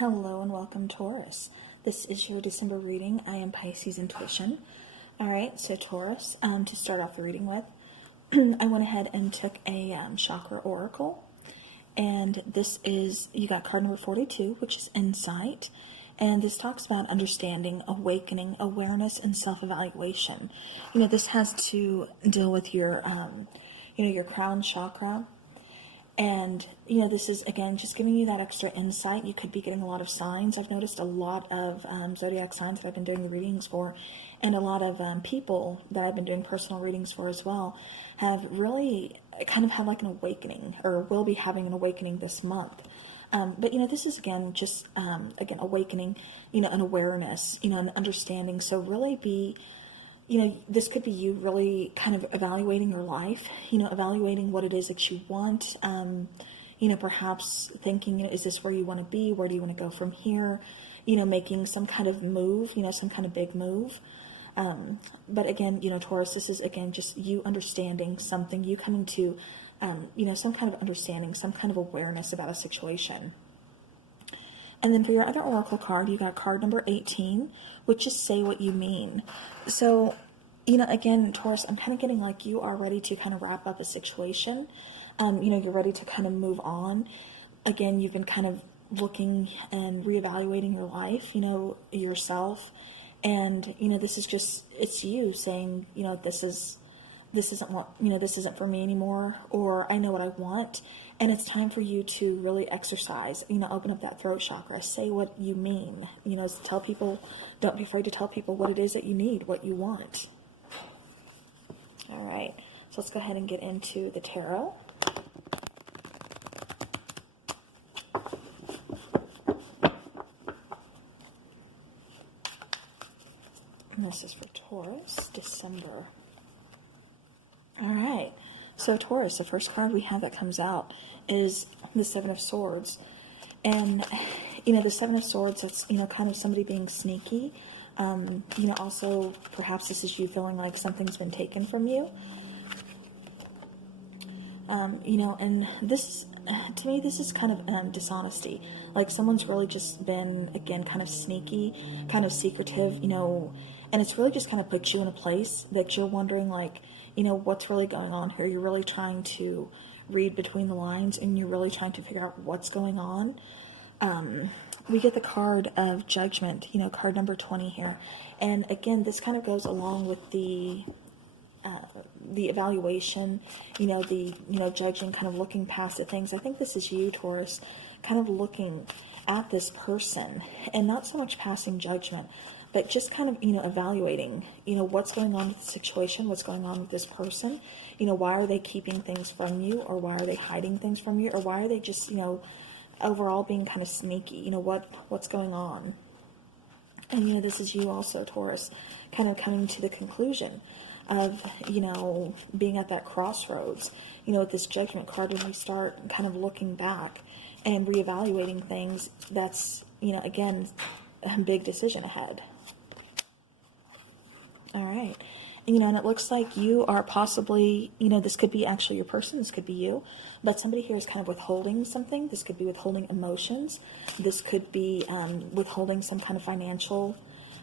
Hello and welcome, Taurus. This is your December reading. I am Pisces Intuition. All right, so Taurus, to start off the reading with, I went ahead and took a chakra oracle. And this is, you got card number 42, which is insight. And this talks about understanding, awakening, awareness, and self-evaluation. You know, this has to deal with your, your crown chakra. And, this is, again, just giving you that extra insight. You could be getting a lot of signs. I've noticed a lot of zodiac signs that I've been doing the readings for, and a lot of people that I've been doing personal readings for as well, have really kind of had like an awakening, or will be having an awakening this month. But, this is, again, just, awakening, an awareness, an understanding. So really be... this could be you really kind of evaluating your life, evaluating what it is that you want, perhaps thinking, is this where you want to be? Where do you want to go from here? Making some kind of move, some kind of big move. But again, Taurus, this is, again, just you understanding something, you coming to, some kind of understanding, some kind of awareness about a situation. And then for your other oracle card, you got card number 18, which is say what you mean. So, again, Taurus, I'm kind of getting like you are ready to kind of wrap up a situation. You're ready to kind of move on. Again, you've been kind of looking and reevaluating your life, yourself. And, this is just, it's you saying, this isn't what, this isn't for me anymore, or I know what I want. And it's time for you to really exercise, open up that throat chakra, say what you mean, tell people, don't be afraid to tell people what it is that you need, what you want. All right, so let's go ahead and get into the tarot. And this is for Taurus, December. All right. So Taurus, the first card we have that comes out is the Seven of Swords. And, the Seven of Swords, that's, kind of somebody being sneaky. Also, perhaps this is you feeling like something's been taken from you. And this, to me, this is kind of dishonesty. Like someone's really just been, again, kind of sneaky, kind of secretive, and it's really just kind of put you in a place that you're wondering, like, what's really going on here? You're really trying to read between the lines, and you're really trying to figure out what's going on. We get the card of Judgment, card number 20 here. And again, this kind of goes along with the evaluation, the judging, kind of looking past at things. I think this is you, Taurus, kind of looking at this person and not so much passing judgment, but just kind of, evaluating, what's going on with the situation, what's going on with this person, why are they keeping things from you, or why are they hiding things from you, or why are they just, overall being kind of sneaky, what's going on. And, this is you also, Taurus, kind of coming to the conclusion of, being at that crossroads, with this Judgment card, when we start kind of looking back and reevaluating things, that's, again, a big decision ahead. All right. And it looks like you are possibly, this could be actually your person, this could be you, but somebody here is kind of withholding something. This could be withholding emotions. This could be withholding some kind of financial,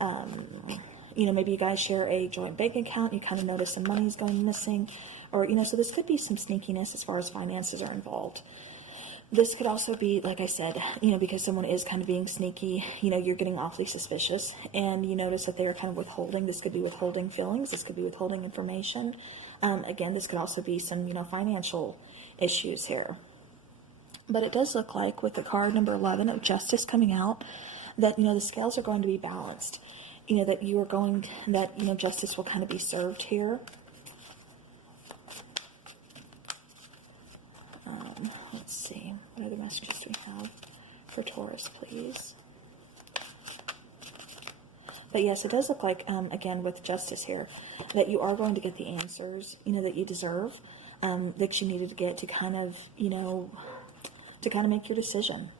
maybe you guys share a joint bank account, you kind of notice some money's going missing, or, so this could be some sneakiness as far as finances are involved. This could also be, like I said, because someone is kind of being sneaky, you're getting awfully suspicious, and you notice that they are kind of withholding. This could be withholding feelings. This could be withholding information. Again, this could also be some, financial issues here. But it does look like with the card number 11 of Justice coming out that, the scales are going to be balanced. That you are going, that, justice will kind of be served here. Let's see, what other messages do we have for Taurus, please? But yes, it does look like, again, with Justice here, that you are going to get the answers, that you deserve, that you needed to get to kind of, make your decision.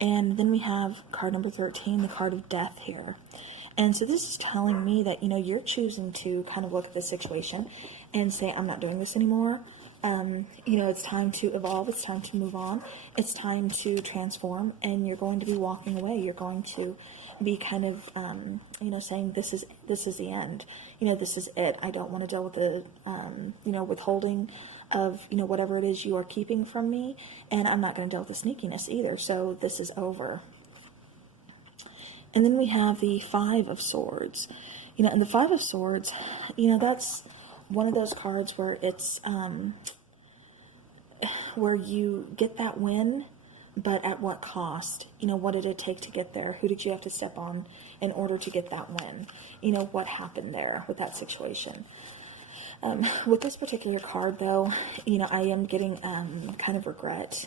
And then we have card number 13, the card of Death here. And so this is telling me that, you're choosing to kind of look at the situation and say, I'm not doing this anymore. It's time to evolve. It's time to move on. It's time to transform, and you're going to be walking away. You're going to be kind of, saying this is the end. This is it. I don't want to deal with the, withholding of, whatever it is you are keeping from me, and I'm not going to deal with the sneakiness either. So this is over. And then we have the Five of Swords. And the Five of Swords, that's one of those cards where it's where you get that win, but at what cost? What did it take to get there? Who did you have to step on in order to get that win? What happened there with that situation? With this particular card, though, I am getting kind of regret.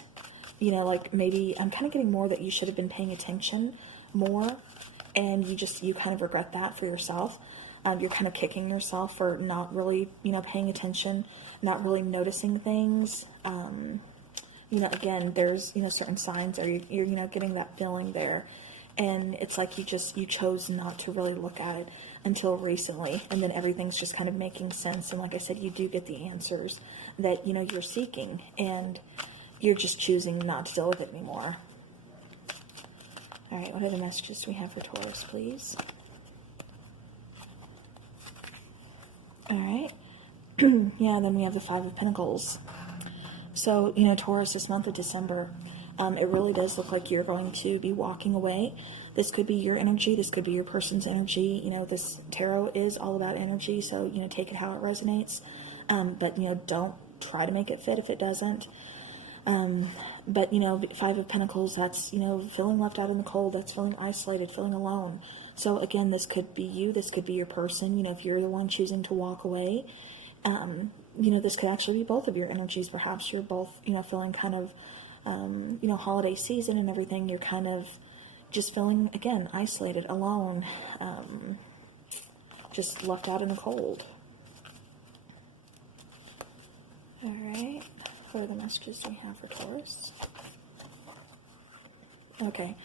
Like maybe I'm kind of getting more that you should have been paying attention more, and you kind of regret that for yourself. You're kind of kicking yourself for not really, paying attention, not really noticing things. Again, there's, certain signs or you're getting that feeling there. And it's like you chose not to really look at it until recently. And then everything's just kind of making sense. And like I said, you do get the answers that, you're seeking. And you're just choosing not to deal with it anymore. All right, what are the messages we have for Taurus, please? All right. Yeah, then we have the Five of Pentacles. So, Taurus, this month of December, it really does look like you're going to be walking away. This could be your energy. This could be your person's energy. This tarot is all about energy. So, take it how it resonates. But, don't try to make it fit if it doesn't. But, Five of Pentacles, that's, feeling left out in the cold. That's feeling isolated, feeling alone. So, again, this could be you. This could be your person. If you're the one choosing to walk away, this could actually be both of your energies. Perhaps you're both, feeling kind of, holiday season and everything. You're kind of just feeling, again, isolated, alone, just left out in the cold. All right. What are the messages we have for Taurus? Okay.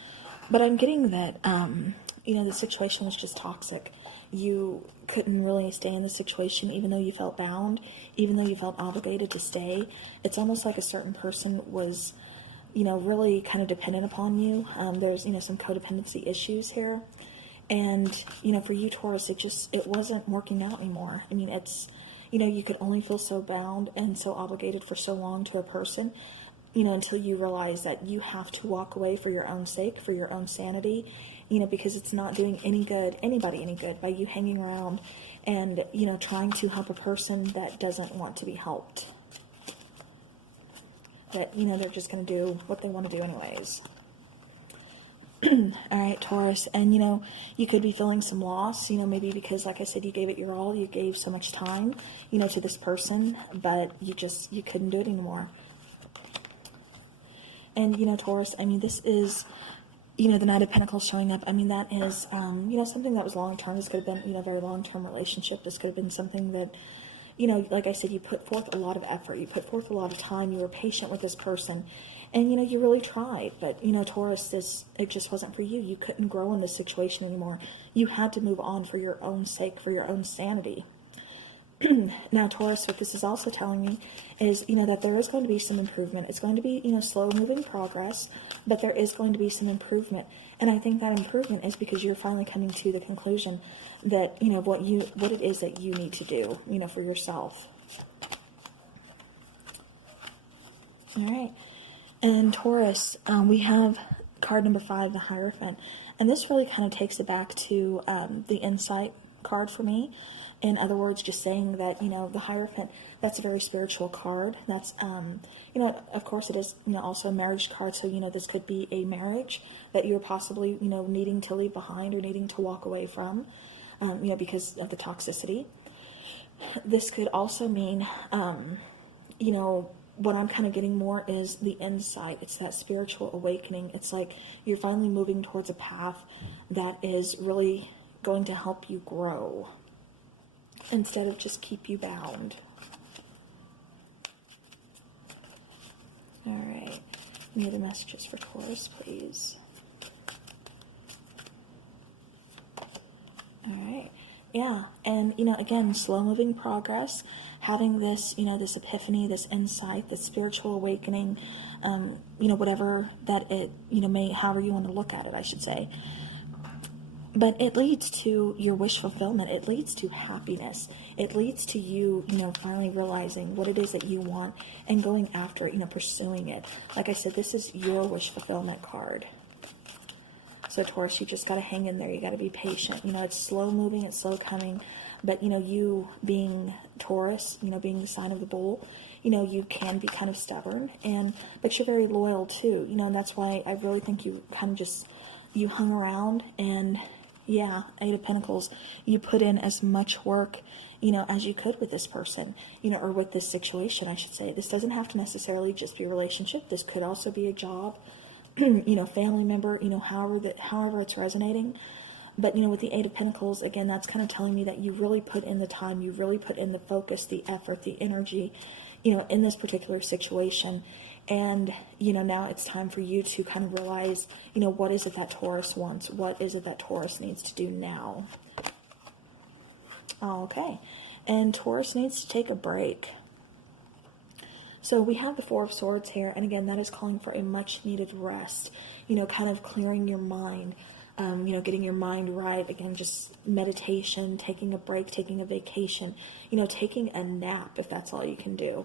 But I'm getting that, the situation was just toxic. You couldn't really stay in the situation even though you felt bound, even though you felt obligated to stay. It's almost like a certain person was, really kind of dependent upon you. There's, some codependency issues here. And, for you, Taurus, it wasn't working out anymore. I mean, it's, you could only feel so bound and so obligated for so long to a person, until you realize that you have to walk away for your own sake, for your own sanity, because it's not doing anybody any good by you hanging around and, trying to help a person that doesn't want to be helped. That, they're just going to do what they want to do anyways. All right, Taurus, and, you could be feeling some loss, maybe because, like I said, you gave it your all, you gave so much time, to this person, but you couldn't do it anymore. And, Taurus, I mean, this is, the Knight of Pentacles showing up. I mean, that is, something that was long-term. This could have been, a very long-term relationship. This could have been something that, like I said, you put forth a lot of effort. You put forth a lot of time. You were patient with this person. And, you really tried. But, Taurus, it just wasn't for you. You couldn't grow in this situation anymore. You had to move on for your own sake, for your own sanity. Now, Taurus, what this is also telling me is, that there is going to be some improvement. It's going to be, slow-moving progress, but there is going to be some improvement. And I think that improvement is because you're finally coming to the conclusion that, what it is that you need to do, for yourself. All right. And Taurus, we have card number 5, the Hierophant. And this really kind of takes it back to the Insight card for me. In other words, just saying that, the Hierophant, that's a very spiritual card. That's, of course it is, also a marriage card. So, this could be a marriage that you're possibly, needing to leave behind or needing to walk away from, because of the toxicity. This could also mean, what I'm kind of getting more is the insight. It's that spiritual awakening. It's like you're finally moving towards a path that is really going to help you grow, instead of just keep you bound. All right. Any other messages for Taurus, please? All right. Yeah. And, again, slow-moving progress. having this, this epiphany, this insight, this spiritual awakening, whatever that it, however you want to look at it, I should say. But it leads to your wish fulfillment. It leads to happiness. It leads to you, finally realizing what it is that you want and going after it, pursuing it. Like I said, this is your wish fulfillment card. So Taurus, you just got to hang in there. You got to be patient. It's slow moving, it's slow coming. But, you being Taurus, being the sign of the bull, you can be kind of stubborn, but you're very loyal too, and that's why I really think you kind of just, you hung around, and yeah, Eight of Pentacles, you put in as much work, as you could with this person, or with this situation, I should say. This doesn't have to necessarily just be a relationship. This could also be a job, family member, however it's resonating. But, with the Eight of Pentacles, again, that's kind of telling me that you really put in the time, you really put in the focus, the effort, the energy, in this particular situation. And, now it's time for you to kind of realize, what is it that Taurus wants? What is it that Taurus needs to do now? Okay. And Taurus needs to take a break. So we have the Four of Swords here. And again, that is calling for a much needed rest, kind of clearing your mind. Getting your mind right. Again, just meditation, taking a break, taking a vacation, taking a nap if that's all you can do.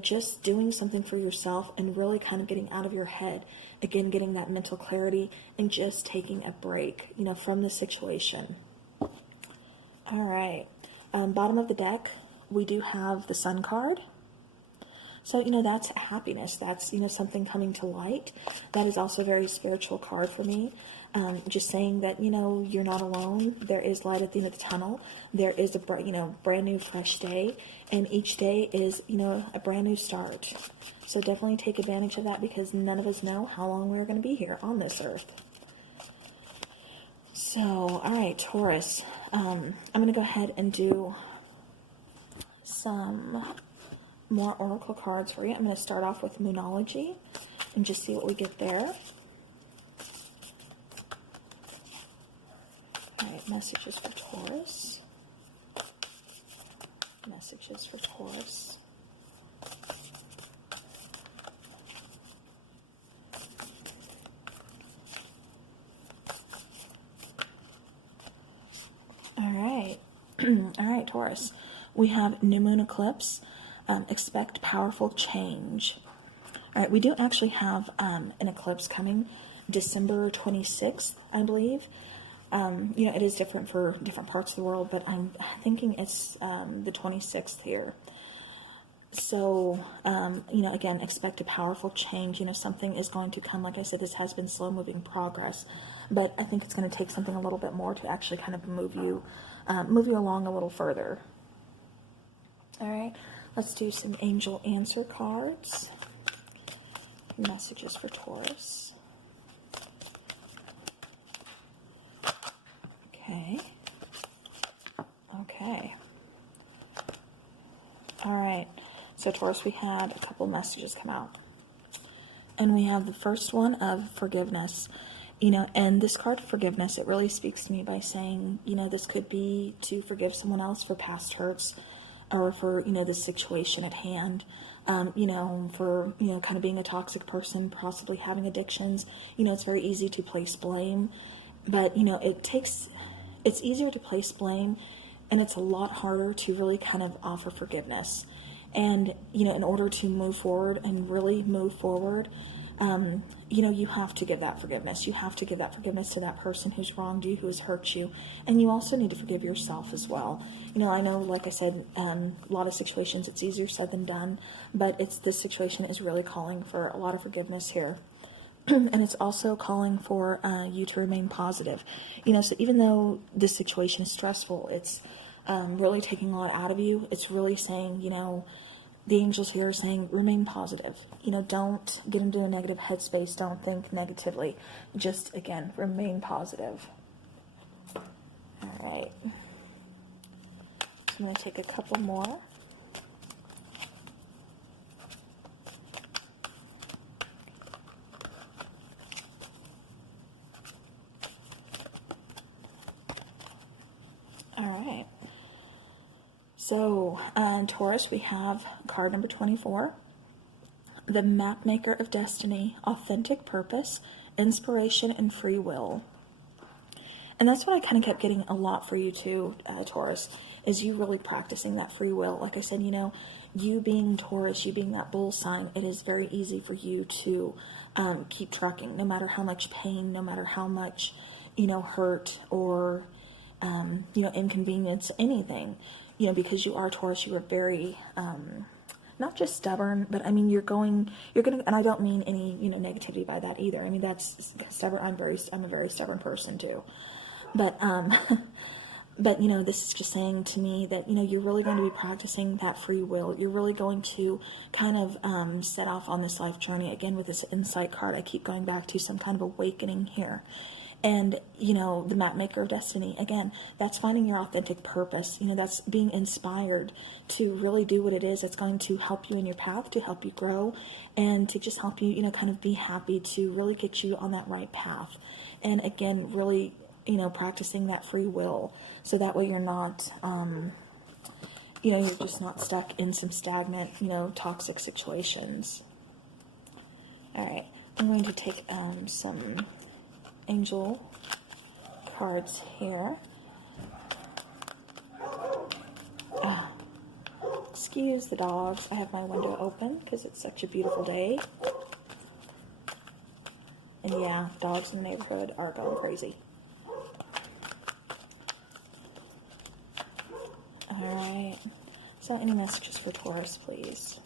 Just doing something for yourself and really kind of getting out of your head. Again, getting that mental clarity and just taking a break, from the situation. All right. Bottom of the deck, we do have the Sun card. So, that's happiness. That's, something coming to light. That is also a very spiritual card for me. Just saying that, you're not alone. There is light at the end of the tunnel. There is a, brand new, fresh day. And each day is, a brand new start. So definitely take advantage of that, because none of us know how long we're going to be here on this earth. So, all right, Taurus. I'm going to go ahead and do some more oracle cards for you. I'm going to start off with Moonology and just see what we get there. All right, messages for Taurus. Messages for Taurus. All right. All right, Taurus. We have new moon eclipse. Expect powerful change. All right, we do actually have an eclipse coming December 26th, I believe. It is different for different parts of the world, but I'm thinking it's the 26th here. So, again, expect a powerful change. Something is going to come. Like I said, this has been slow-moving progress, but I think it's going to take something a little bit more to actually kind of move you along a little further. All right, let's do some angel answer cards. Messages for Taurus. Okay. Okay. All right. So Taurus, we had a couple messages come out. And we have the first one of forgiveness. And this card, forgiveness, it really speaks to me by saying, this could be to forgive someone else for past hurts, or for, the situation at hand, for, kind of being a toxic person, possibly having addictions. It's very easy to place blame, but, it's easier to place blame, and it's a lot harder to really kind of offer forgiveness. And, in order to move forward and really move forward, you have to give that forgiveness. You have to give that forgiveness to that person who's wronged you, who has hurt you. And you also need to forgive yourself as well. I know, like I said, a lot of situations, it's easier said than done, but this situation is really calling for a lot of forgiveness here. And it's also calling for you to remain positive. So even though this situation is stressful, it's really taking a lot out of you. It's really saying, the angels here are saying, remain positive. Don't get into a negative headspace. Don't think negatively. Just, again, remain positive. All right. So I'm going to take a couple more. So, Taurus, we have card number 24, the map maker of destiny, authentic purpose, inspiration, and free will. And that's what I kind of kept getting a lot for you too, Taurus, is you really practicing that free will. Like I said, you being Taurus, you being that bull sign, it is very easy for you to keep trucking, no matter how much pain, no matter how much, hurt or, inconvenience, anything, because you are Taurus, you are very, not just stubborn, but I mean, you're going to, and I don't mean any, negativity by that either. I mean, that's stubborn. I'm a very stubborn person too. But, but, this is just saying to me that, you're really going to be practicing that free will. You're really going to kind of set off on this life journey. Again, with this insight card, I keep going back to some kind of awakening here. And, the map maker of destiny, again, that's finding your authentic purpose. That's being inspired to really do what it is that's going to help you in your path, to help you grow, and to just help you, kind of be happy, to really get you on that right path. And again, really, practicing that free will. So that way you're not, you're just not stuck in some stagnant, toxic situations. All right. I'm going to take some angel cards here. Excuse the dogs. I have my window open because it's such a beautiful day. And yeah, dogs in the neighborhood are going crazy. Alright, so any messages for Taurus, please?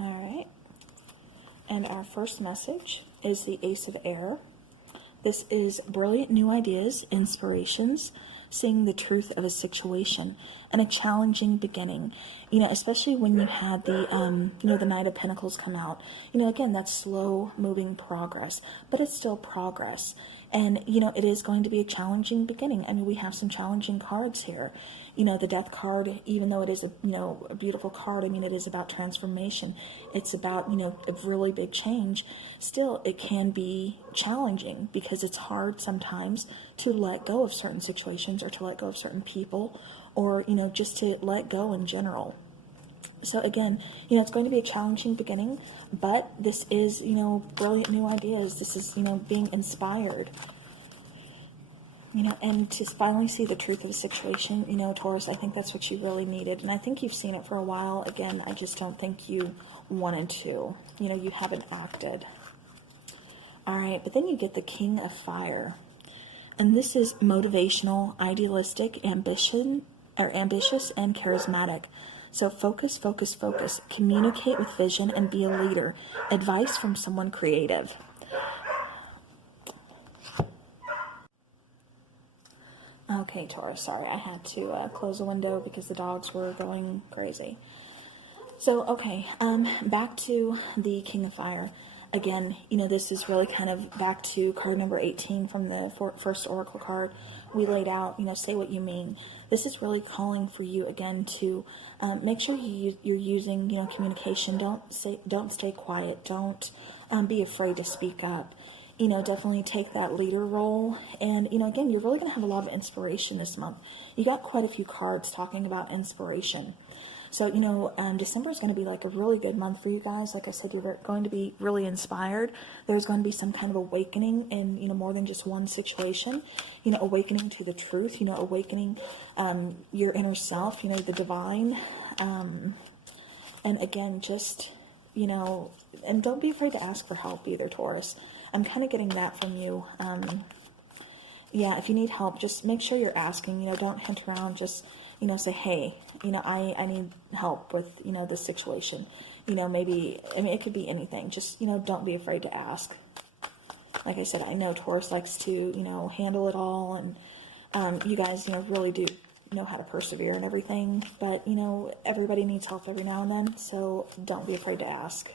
Alright, and our first message is the Ace of Air. This is brilliant new ideas, inspirations, seeing the truth of a situation, and a challenging beginning. Especially when you had the, the Knight of Pentacles come out. Again, that's slow moving progress, but it's still progress. And, it is going to be a challenging beginning. I mean, we have some challenging cards here. The Death card, even though it is a beautiful card, I mean, it is about transformation. It's about, a really big change. Still, it can be challenging because it's hard sometimes to let go of certain situations or to let go of certain people or, just to let go in general. So again, it's going to be a challenging beginning, but this is, brilliant new ideas. This is, being inspired, and to finally see the truth of a situation, Taurus, I think that's what you really needed. And I think you've seen it for a while. Again, I just don't think you wanted to, you haven't acted. All right. But then you get the King of Fire, and this is motivational, idealistic, ambitious and charismatic. So focus, focus, focus. Communicate with vision and be a leader. Advice from someone creative. Okay, Taurus, sorry. I had to close the window because the dogs were going crazy. So, okay, back to the King of Fire. Again, this is really kind of back to card number 18 from the first Oracle card. We laid out, say what you mean. This is really calling for you again to make sure you're using, communication. Don't stay quiet. Don't be afraid to speak up. Definitely take that leader role. And, again, you're really going to have a lot of inspiration this month. You got quite a few cards talking about inspiration. So, December is going to be like a really good month for you guys. Like I said, you're going to be really inspired. There's going to be some kind of awakening in, more than just one situation, awakening to the truth, awakening your inner self, the divine. And again, just, and don't be afraid to ask for help either, Taurus. I'm kind of getting that from you. Yeah, if you need help, just make sure you're asking, don't hint around, just, say, hey, I need help with, this situation. Maybe, it could be anything. Just, don't be afraid to ask. Like I said, I know Taurus likes to, handle it all. And you guys, really do know how to persevere and everything. But, everybody needs help every now and then. So don't be afraid to ask.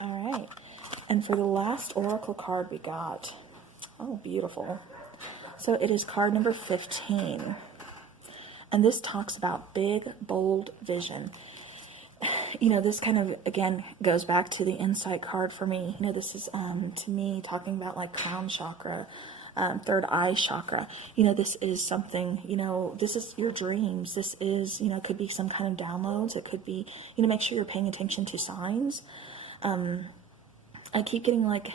All right. And for the last Oracle card we got, oh, beautiful. So it is card number 15. And this talks about big, bold vision. This kind of, again, goes back to the insight card for me. This is, to me, talking about like crown chakra, third eye chakra. You know, this is something, you know, this is your dreams. This is, you know, it could be some kind of downloads. It could be, you know, make sure you're paying attention to signs. I keep getting like,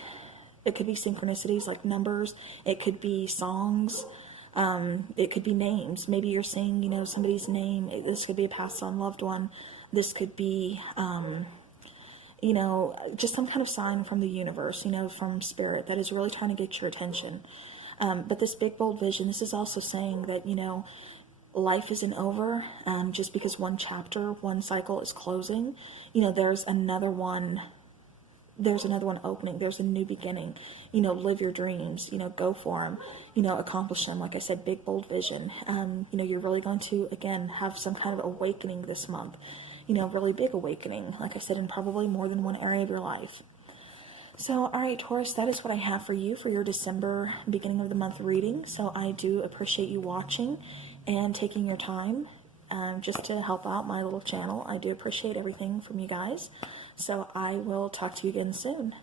it could be synchronicities like numbers. It could be songs. It could be names. Maybe you're saying, you know, somebody's name. This could be a passed on loved one. This could be, you know, just some kind of sign from the universe, you know, from spirit that is really trying to get your attention. But this big, bold vision, this is also saying that, you know, life isn't over. Just because one chapter, one cycle is closing, you know, there's another one opening. There's a new beginning. You know, live your dreams, you know, go for them, you know, accomplish them. Like I said, big, bold vision. You know, you're really going to, again, have some kind of awakening this month, you know, really big awakening, like I said, in probably more than one area of your life. So, all right, Taurus, that is what I have for you for your December beginning of the month reading. So I do appreciate you watching and taking your time just to help out my little channel. I do appreciate everything from you guys. So I will talk to you again soon.